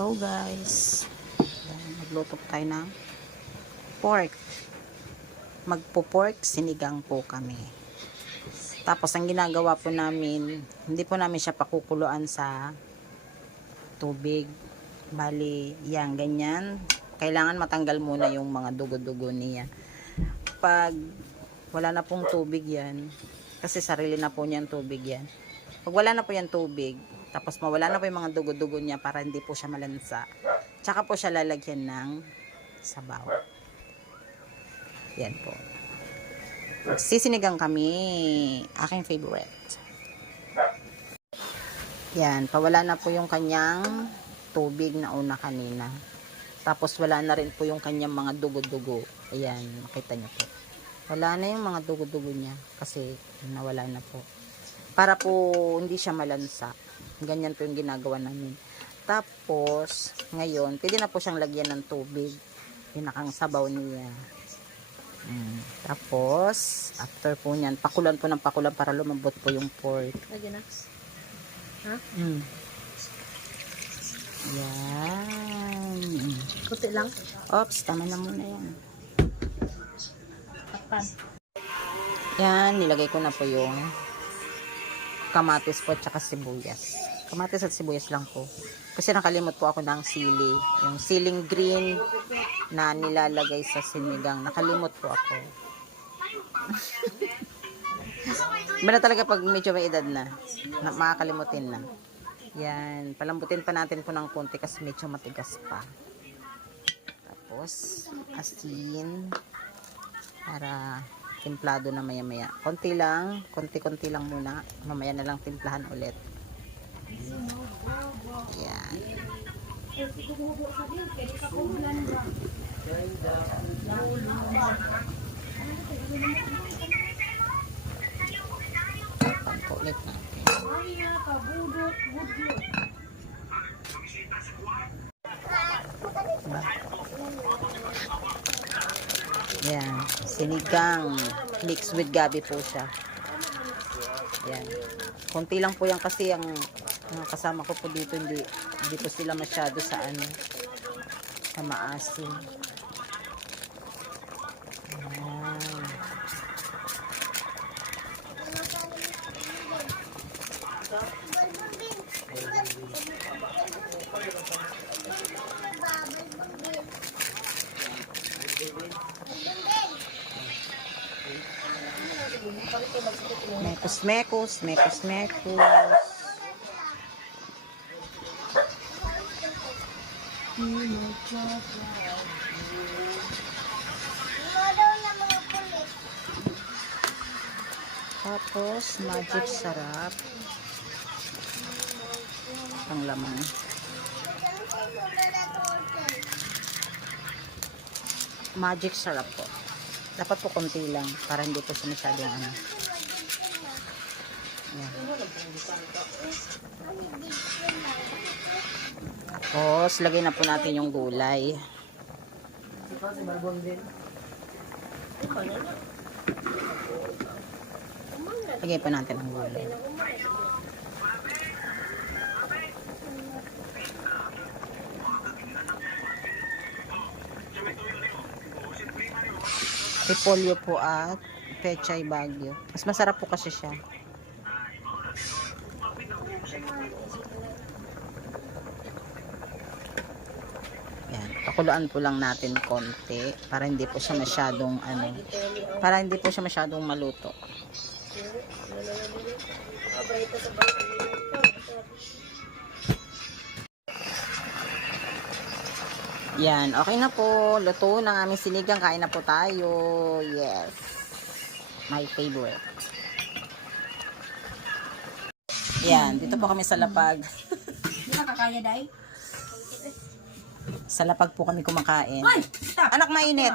So guys, magluto tayo ng pork. Magpo-pork sinigang po kami. Tapos ang ginagawa po namin, hindi po namin siya pakukuluan sa tubig. Bali, yan, ganyan. Kailangan matanggal muna yung mga dugo-dugo niya. Pag wala na pong tubig yan, kasi sarili na po niyan tubig yan. Pag wala na po yan tubig, tapos mawala na po yung mga dugo-dugo niya para hindi po siya malansa, tsaka po siya lalagyan ng sabaw. Yan po. Sisinigang kami. Aking favorite. Yan. Pawala na po yung kanyang tubig na una kanina. Tapos wala na rin po yung kanyang mga dugo-dugo. Ayan. Makita nyo po. Wala na yung mga dugo-dugo niya. Kasi nawala na po. Para po hindi siya malansa. Ganyan po yung ginagawa namin. Tapos, ngayon, pwede na po siyang lagyan ng tubig. Pinakang sabaw niya. Tapos, after po niyan, pakulan po ng pakulan para lumambot po yung pork. Lagyan na. Ha? Yan. Kunti lang. Oops, tama na muna yan. Takpan. Yan, nilagay ko na po yung kamatis po at saka sibuyas. Kamatis at sibuyas lang po. Kasi nakalimot po ako ng sili. Yung siling green na nilalagay sa sinigang. Nakalimot po ako. Iba na talaga pag medyo may edad na makakalimutin na. Yan. Palambutin pa natin po ng konti kasi medyo matigas pa. Tapos, asin. Para timplado na maya-maya. Konti lang. Konti-konti lang muna. Mamaya na lang timplahan ulit. Yan. Tapan po ulit natin. Yan. Sinigang. Mixed with gabi po siya. Yan. Konti lang po yan kasi ang kasama ko po dito hindi po sila masyado sa sa maasim. Ayan. Mekos. Tapos magic sarap ang laman. Magic sarap po. Dapat po konti lang para hindi po siya masyadong Yan. Tapos lagay na po natin yung gulay. Lagay pa natin ang gulay. Repolyo po at pechay bagyo. Mas masarap po kasi siya. Yan. Pakuluan po lang natin konti para hindi po siya masyadong para hindi po siya masyadong maluto. Yan, okay na po. Luto ng aming sinigang. Kain na po tayo. Yes. My favorite. Yan, dito po kami sa lapag. Hindi nakakaya, Day? Sa lapag po kami kumakain. Ay! Stop! Anak, mainit.